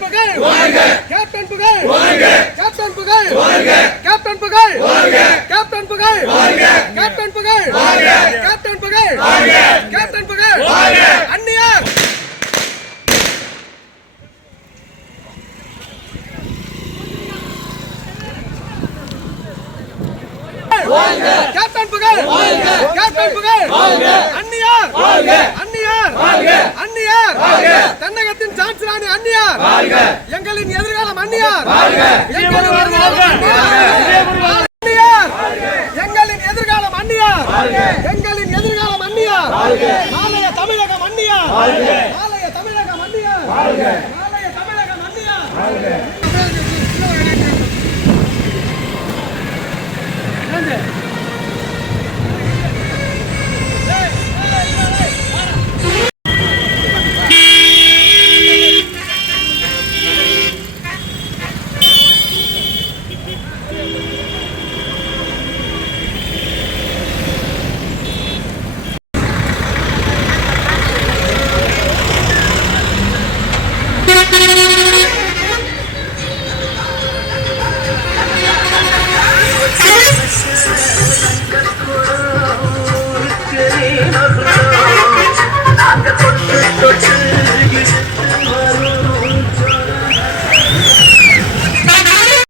புகழ் கேப்டன் புகழ் கேப்டன் புகழ் கேப்டன் புகழ் கேப்டன் புகழ் கேப்டன் புகழ் கேப்டன் புகழ் கேப்டன் புகழ் அந்நியார் கேப்டன் புகழ் கேப்டன் புகழ் அந்நியார் அந்நியார் அந்நியார் தென்னகத்தின் சான்ஸ்ராணி அந்நியார் எங்களின் எதிர்காலம் அந்நியார் எங்களின் எதிர்காலம் அந்நியார் எங்களின் எதிர்காலம் அந்நியார் நாளைய தமிழகம் அந்நியார் நாளைய தமிழகம் அந்நியார் நாளைய தமிழகம் அந்நியார்